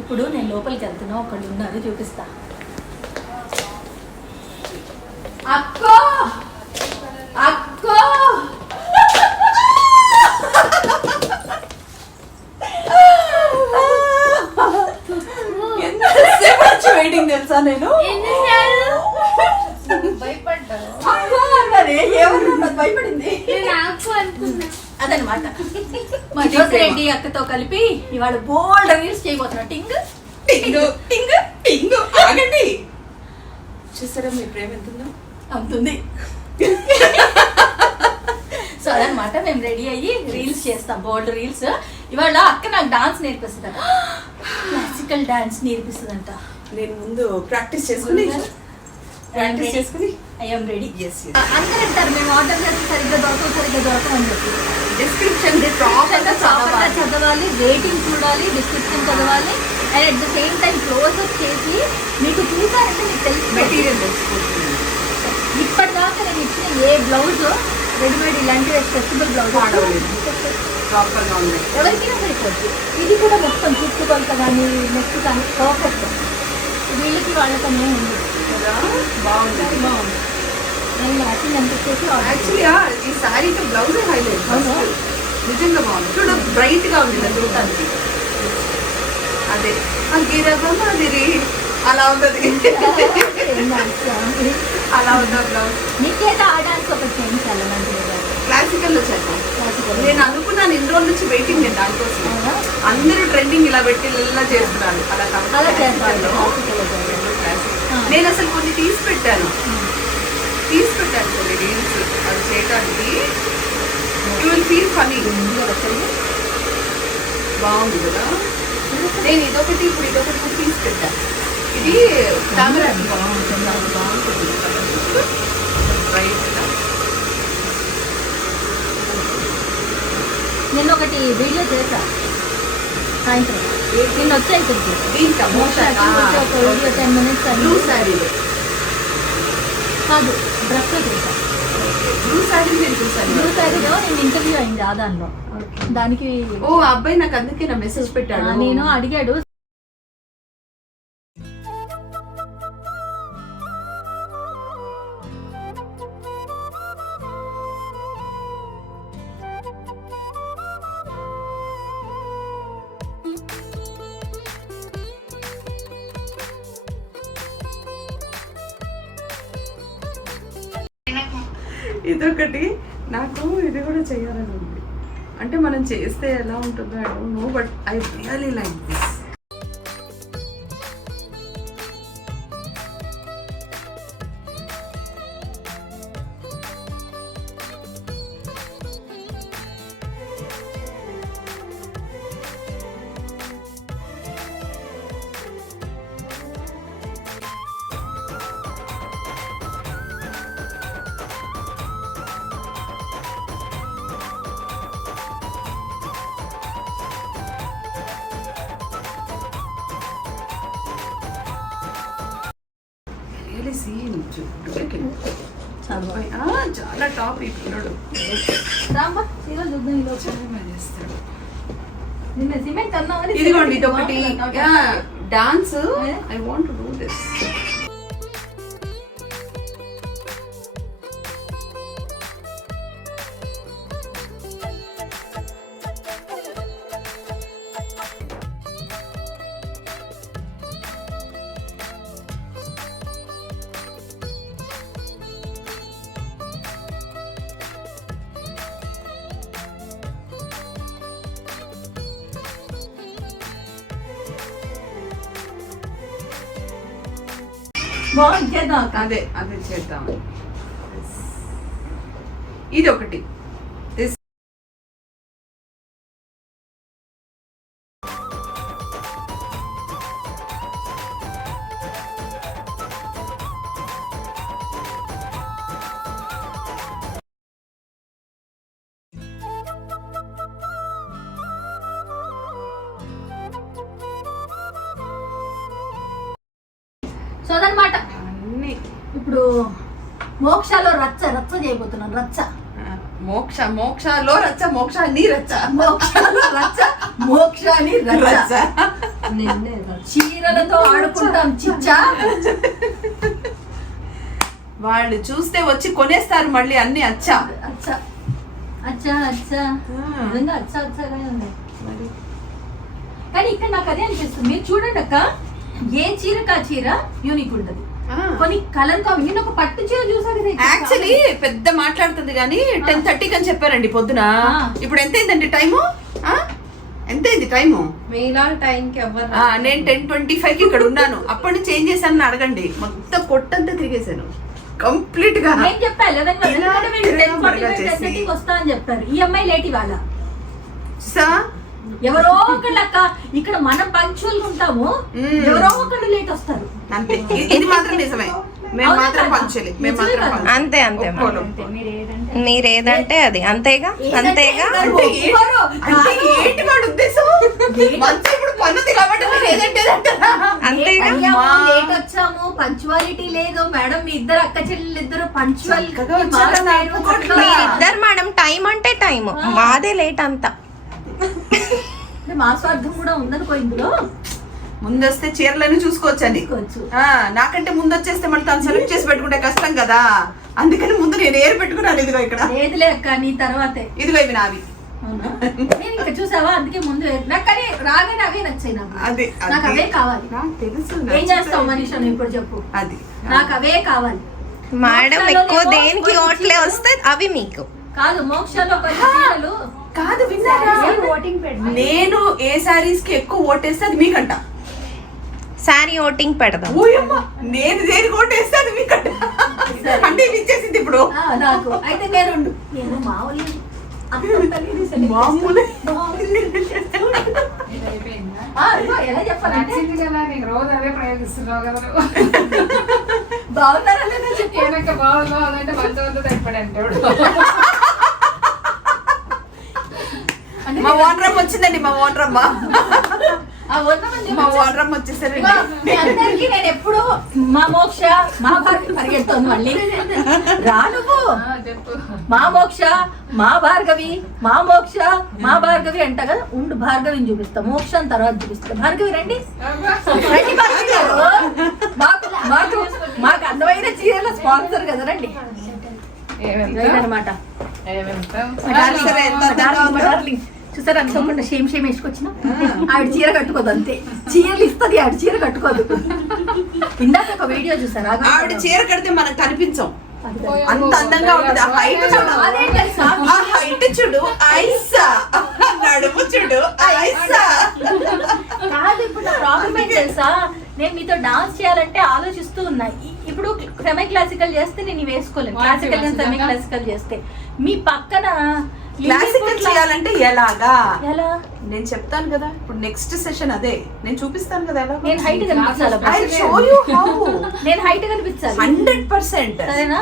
ఇప్పుడు నేను లోపలికి వెళ్తున్నా, ఒకళ్ళు ఉన్నారు, చూపిస్తా. అక్కో అక్కో వెయిటింగ్ తెలుసా నేను భయపడింది అదనమాట. మా రెడ్డి అక్కతో కలిపి ఇవాళ బోల్డ్ రీల్స్ చేయబోతున్నా. టింగ్ టింగ్ టింగ్ టింగ్. ఆగండి, చూసారా మీ ప్రేమ ఎంతుందో అంతుంది. సో అదనమాట, మేము రెడీ అయ్యి రీల్స్ చేస్తాం, బోల్డ్ రీల్స్. ఇవాళ అక్క నాకు డాన్స్ నేర్పిస్తుందట, క్లాసికల్ డాన్స్ నేర్పిస్తుందంట. నేను ముందు ప్రాక్టీస్ చేసుకుని ఐఎమ్ రెడీ. అందరూ అంటారు మేము ఆర్డర్ చేస్తే సరిగ్గా దొరకవు అని చెప్పి. డిస్క్రిప్షన్ చదవాలి, రేటింగ్ చూడాలి, డిస్క్రిప్షన్ చదవాలి, and at the same time close up చేసి మీకు చూసారంటే మీకు తెలుసు మెటీరియల్ తెలుసుకుంటుంది. ఇప్పటిదాకా నేను ఇచ్చిన ఏ బ్లౌజ్ రెడీమేడ్ ఇలాంటి స్ట్రెచబుల్ బ్లౌజ్ ప్రాపర్గా ఉంది, ఎవరికైనా సరిపోద్ది. ఇది కూడా మొత్తం చుట్టుకొలత కానీ నెక్స్ట్ కానీ పర్ఫెక్ట్. వీళ్ళకి వాళ్ళకనే ఉంది కదా, బాగుంది బాగుంది. నేను మ్యాచింగ్ అనిపించేసి యాక్చువల్లీ ఈ శారీతో బ్లౌజ్ హైలైట్ నిజంగా బాగుంది. చూడ బ్రైట్ గా ఉంది చూడటానికి. అదే ఆ గిరబమ్మ అది అలా ఉంటుంది, అలా ఉన్న బ్లౌజ్. నీకేదో ఆ డాన్స్ ఒకటి చేయించాలి క్లాసికల్ లో చేద్దాం. నేను అనుకున్నాను ఇన్ని రోజుల నుంచి వెయిటింగ్ నేను దానికోసం. అందరూ ట్రెండింగ్ ఇలా పెట్టి ఇలా చేస్తున్నారు. నేను అసలు కొన్ని తీసి పెట్టాను కొన్ని రీల్స్ అది చేయడానికి. You will feel funny. బాగుంది కదా. నేను ఇదొకటి ఇప్పుడు తీసి పెట్టాను. ఇది కెమెరా బాగుంటుంది. నేను ఒకటి వీడియో చేశా సాయంత్రం, నిన్న వచ్చాయి కొంచెం 10 minutes. బ్లూ శారీలో కాదు, డ్రెస్ చేశా. బ్లూ శారీలో నేను ఇంటర్వ్యూ అయింది ఆదాన్లో. దానికి అబ్బాయి నాకు అందుకే నా మెసేజ్ పెట్టాడు. నేను అడిగాడు. ఇదొకటి నాకు ఇది కూడా చేయాలని ఉంది. అంటే మనం చేస్తే ఎలా ఉంటుందో I don't know, but I really like this. చాలా టాప్ ఈ పిల్లడు. ఇదిగోండి ఇదొకటి dance. I want to do this. అదే చేద్దాం. ఇది ఒకటి. సో అదనమాట. అన్ని ఇప్పుడు మోక్షాలో రచ్చ చేయబోతున్నాను. రచ్చ మోక్షాలో రచ్చ మోక్షాన్ని రచ్చ మోక్షాన్ని రచ్చ. చీరలతో ఆడుకుంటాం చిచ్చా. వాళ్ళు చూస్తే వచ్చి కొనేస్తారు మళ్ళీ అన్ని అచ్చా అచ్చా అచ్చా అచ్చా నిజంగా అచ్చా అచ్చాగానే ఉంది. కానీ ఇక్కడ నాకు అదే అనిపిస్తుంది. మీరు చూడండి అక్క, ఏ చీరకా చీర యూనిక్ ఉంటది. కొన్ని కలర్ నేను ఒక పట్టు చీర చూసాను. యాక్చువల్లీ పెద్ద మాట్లాడుతుంది కానీ 10:30 అని చెప్పారండి పొద్దున. ఇప్పుడు ఎంత అయిందండి టైము? ఎంత అయింది టైము? మీలా టైంకి ఎవరు నేను 10:25 ఇక్కడ ఉన్నాను. అప్పటి నుంచి ఏం చేశాను అడగండి. మొత్తం కొట్టంతా తిరిగేశాను కంప్లీట్ గా. నేను చెప్పాను వస్తా అని చెప్పారు. ఈ అమ్మాయి లేట్ ఇవాళ. ఎవరో ఒకళ్ళు అక్క, ఇక్కడ మనం పంక్చువల్ ఉంటాము, ఎవరో ఒకళ్ళు లేట్ వస్తారు. అంతే, ఇది మాత్రం నిజమే. మేము మాత్రం పంక్చువల్, మేము మాత్రం అంతే అంతే. మీరేదంటే అది అంతేగా అంతేగా. ఏంటి వాడు ఉద్దేశం? ఇప్పుడు పన్నుది కాబట్టి అంతేగా. లేట్ వచ్చాము, పంక్చువాలిటీ లేదు మేడం. మీ ఇద్దరు అక్క చెల్లెలు ఇద్దరు పంక్చువల్. మీరిద్దరు మేడం టైం అంటే టైం, మాదే లేట్ అంతా. మా స్వార్థం కూడా ఉందనుకో ఇందులో. ముందొస్తే చీరలన్నీ చూసుకోవచ్చని. నాకంటే ముందు వచ్చేస్తే మళ్ళీ తను సెలెక్ట్ చేసి పెట్టుకుంటే కష్టం కదా. అందుకని ముందు నేను ఏరు పెట్టుకున్నాను. ఇదిగో ఇక్కడ లేదులే అక్క, నీ తర్వాతే. ఇదిగో ఇవి నావి. నేను ఇంకా చూసావా, అందుకే ముందు నాకు. కానీ రాగానే అవే నచ్చాయి నాకు. అది నాకు అవే కావాలి. తెలుసు. ఏం చేస్తావు మనిషి అని ఇప్పుడు చెప్పు. అది నాకు అవే కావాలి మేడం. ఎక్కువ దేనికి ఓట్లే వస్తే అవి మీకు కాదు. మోక్షాలో చీరలు కాదు, విన్నారా? నేను ఏ సారీస్ కి ఎక్కువ ఓటేస్తే అది మీకంట. సారీ ఓటింగ్ పెడదాం. నేను దేనికి ఓటేస్తే అది మీకంట. అంటే ఇది ఇచ్చేసింది ఇప్పుడు నాకు. అయితే నేను మామూలు ఎలా చెప్పాలంటే రోజు అదే ప్రయోగిస్తున్నావు కదా. బాగున్నారా చెప్పాక బాగుందో అదంటే మంచి తప్పడు అంటాడు. మా ఓనరమ్మ వచ్చిందండి. మా ఓనరమ్మ వచ్చేసరికి నేను ఎప్పుడు మా మోక్ష మా భార్గవి పరిగెడుతోంది మళ్ళీ. రానువ్వు మా మోక్ష మా భార్గవి, మా మోక్ష మా భార్గవి అంట కదా. ఉండు, భార్గవిని చూపిస్తా, మోక్షం తర్వాత చూపిస్తా. భార్గవి రండి. మాకు అందమైన చీరల స్పాన్సర్ కదా, రండి అనమాట. చూసారు అనుకోకుండా షేమ్ వేసుకొచ్చిన. ఆవిడ చీర కట్టుకోదు, అంతే. చీరలు ఇస్తుంది, ఆవిడ చీర కట్టుకోదు. ఇందాక ఒక వీడియో చూసారా, ఆవిడ చీర కడితే మనకు కనిపించం, అంత అందంగా ఉంటుంది. ఆ హైట్ చూడు, ఐసా నడుము చూడు, ఐసా. కాదు, ఇప్పుడు నా ప్రాబ్లం ఏం తెలుసా, నేను మీతో డాన్స్ చేయాలంటే ఆలోచిస్తూ ఉన్నా. ఇప్పుడు సెమీ క్లాసికల్ చేస్తే నేను వేసుకోలేను, క్లాసికల్ సెమీ క్లాసికల్ చేస్తే. మీ పక్కన క్లాసికల్ చేయాలంటే ఎలాగా ఎలా నేను చెప్తాను కదా. ఇప్పుడు నెక్స్ట్ సెషన్ అదే నేను చూపిస్తాను కదా. ఎలా నేను హైట్ కనిపించాలి, నేను హైట్ కనిపించాలి 100%. సరేనా?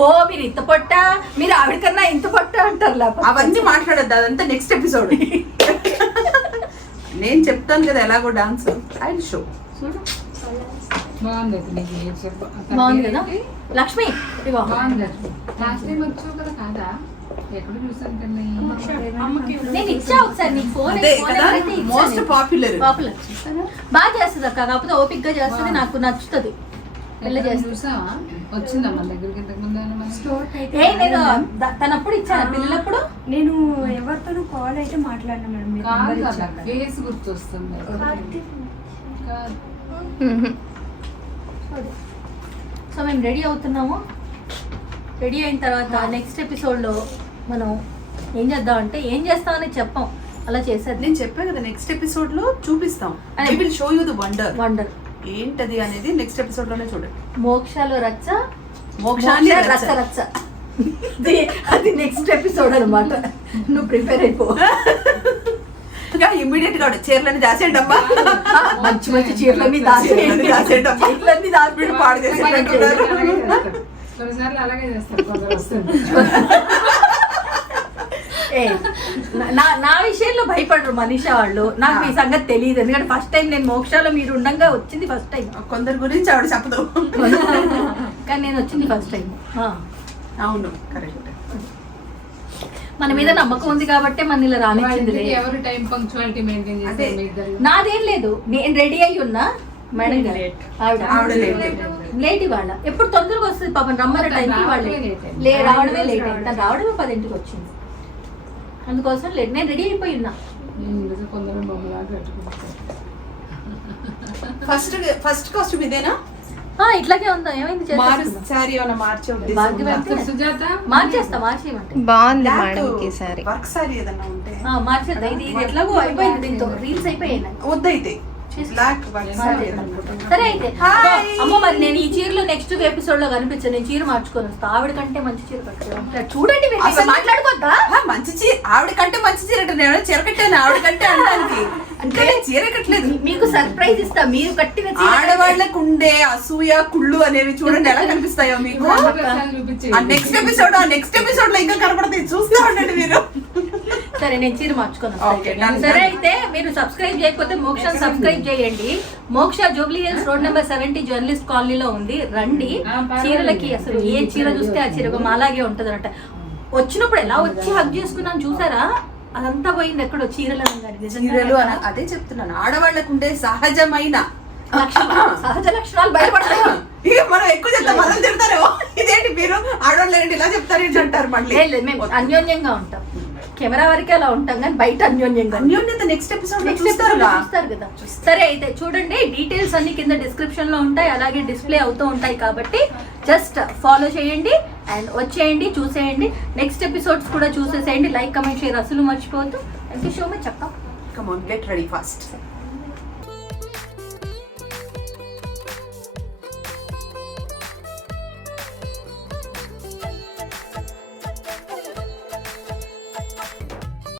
ఓ మీరు ఇంత పొట్ట, మీరు ఆవిడ కన్నా ఇంత పొట్ట అంటారు. అవన్నీ మాట్లాడద్దు, అదంతా నెక్స్ట్ ఎపిసోడ్. నేను చెప్తాను కదా ఎలాగో డాన్స్. ఐ షో బాగుంది కదా లక్ష్మి. నేను ఇచ్చా ఒకసారి నీకు ఫోన్. మోస్ట్ పాపులర్ బాగా చేస్తుంది అక్క, కాకపోతే ఓపిక్ గా చేస్తుంది, నాకు నచ్చుతుంది. నేను తనప్పుడు ఇచ్చాను, పిల్లలప్పుడు నేను ఎవరితోనూ కాల్ అయితే మాట్లాడినా మేడం. గుర్తొస్తుంది. సో మేము రెడీ అవుతున్నాము. రెడీ అయిన తర్వాత నెక్స్ట్ ఎపిసోడ్లో మనం ఏం చేద్దాం అంటే, ఏం చేస్తామని చెప్పాం, అలా చేసేది. నేను చెప్పా కదా నెక్స్ట్ ఎపిసోడ్ లో చూపిస్తాం. I will show you the wonder ఏంటది అనేది నెక్స్ట్ ఎపిసోడ్ లోనే చూడండి. మోక్షాలో రచ్చ, మోక్షాన్ని రచ్చ రచ్చ, అది నెక్స్ట్ ఎపిసోడ్ అన్నమాట. నువ్వు ప్రిపేర్ అయిపో. ఇమ్మీడియట్ గా చీరలన్నీ దాసేయండమ్మా, మంచి మంచి చీరలన్నీ దాసేయండి, చీరలన్నీ దాచిపెట్టి పాడు చేసేటట్టున్నారు. కొన్నిసార్లు అలాగే చేస్తారు. ఏ, నా విషయంలో భయపడరు మనీషా వాళ్ళు. నాకు ఈ సంగతి తెలియదు, ఎందుకంటే ఫస్ట్ టైం నేను మోక్షాలో మీరు ఉండగా వచ్చింది ఫస్ట్ టైం. కొందరి గురించి ఆవిడ చెప్పదు. కానీ నేను వచ్చింది ఫస్ట్ టైం. అవును, కరెక్ట్. మన మీద నమ్మకం ఉంది కాబట్టి మన ఇలా రానిచ్చింది. ఎవరు టైం పంక్చువాలిటీ మెయింటైన్ చేస్తారు మీ ఇద్దరు? నాదేం లేదు, నేను రెడీ అయ్యి ఉన్నా, మేడం గారు ఆవిడ లేట్ ఇవాళ. ఎప్పుడు తొందరగా వస్తుంది పాపం, రమ్మన్న టైంకి వాళ్ళు రావడమే లేట్ అయింది. తను రావడమే 10ంటికి వచ్చింది, అందుకోసం లేట్. నేను రెడీ అయిపోయి ఉన్నా. కొందరు బొమ్మలా కట్టుకుంటారు. ఫస్ట్ కాస్ట్యూమ్ ఇదేనా? ఇట్లాగే ఉందా? ఏమైంది? సారీ ఏమైనా మార్చే సుజాత మార్చేయమంటే బాగుంది మేడం ఈ సారీ. వర్క్ సారీ ఏదన్నా ఉంటే మార్చేద్దాం. ఇది ఎట్లాగో అయిపోయింది, దీంతో రీల్స్ అయిపోయాయి. వద్దయితే బ్లాక్ సరే అయితే Hi. అమ్మ, మరి నేను ఈ చీరలో నెక్స్ట్ ఎపిసోడ్ లో కనిపించాను. నేను చీర మార్చుకొని వస్తా. ఆవిడ కంటే మంచి చీర కట్టుకోవాలి. చూడండి, అసలు మాట్లాడుకోద్దా? మంచి చీర ఆవిడ కంటే మంచి చీర అంటే నేను చీర కట్టాను ఆవిడ కంటే అనడానికి. అంటే చీర కట్టలేదు, మీకు సర్ప్రైజ్ ఇస్తా. మీరు కట్టిన చీర ఆడవాళ్ళకు ఉండే అసూయ కుళ్ళు అనేవి చూడండి ఎలా కనిపిస్తాయో మీకు. నెక్స్ట్ ఎపిసోడ్ లో ఇంకా కనపడతాయి, చూస్తూ ఉండండి మీరు. సరే, నేను చీర మార్చుకొని Okay, done. సరే అయితే మీరు సబ్స్క్రైబ్ చేయకపోతే మోక్ష సబ్స్క్రైబ్ చేయండి. మోక్ష Jubilee hills road number 70 journalist కాలనీలో ఉంది. రండి. చీరలకి అసలు ఏ చీర చూస్తే ఆ చీర మాలాగే ఉంటది అనమాట. వచ్చినప్పుడు ఎలా వచ్చి హగ్ చేసుకున్నాను చూసారా? అదంతా పోయింది ఎక్కడో చీరలు చీరలు అదే చెప్తున్నాను, ఆడవాళ్ళకు ఉండే సహజమైన సహజ లక్షణాలు బయటపడతాయి. ఇక మనం ఎక్కువ చెప్తాం, మనం చెప్తారు ఇదేంటి మీరు ఆడవాళ్ళు ఏంటి ఇలా చెప్తారు ఏంటి అంటారు మళ్ళీ. లేదు, మేము అన్యోన్యంగా ఉంటాం. కెమెరా వరకే అలా ఉంటాం, కానీ బయట అన్యోన్యంగా. అన్యోన్యత నెక్స్ట్ ఎపిసోడ్ చూస్తారు కదా. సరే అయితే చూడండి, డీటెయిల్స్ అన్ని కింద డిస్క్రిప్షన్ లో ఉంటాయి, అలాగే డిస్ప్లే అవుతూ ఉంటాయి. కాబట్టి జస్ట్ ఫాలో చేయండి అండ్ వచ్చేయండి, చూసేయండి. నెక్స్ట్ ఎపిసోడ్స్ కూడా చూసేసేయండి. లైక్, కమెంట్, షేర్ అసలు మర్చిపోవద్దు. Thank you so much. Come on, get ready fast.